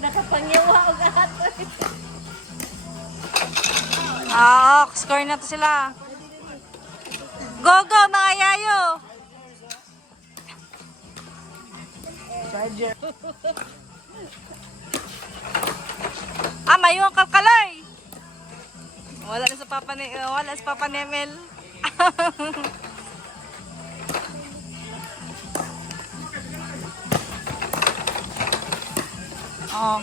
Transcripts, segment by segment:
Nakapangyawa o gahat. Score na to sila. Go, go, mga yayo! May yung kalkalay! Wala sa Papa Nemel. Oh.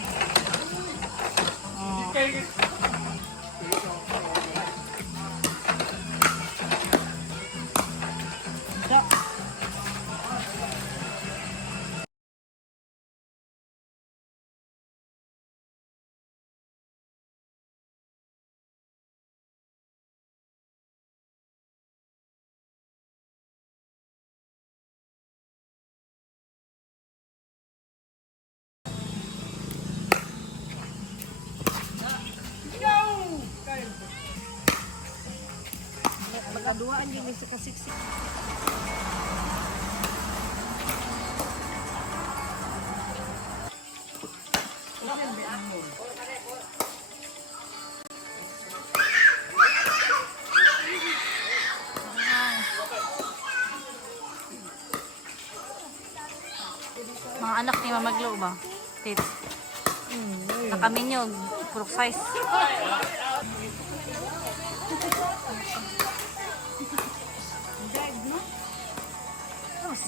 Magkaduaan yun yung sukasiksik. Mga anak ni Mamaglo ba? Tits. Nakaminyog. Purok size. Mas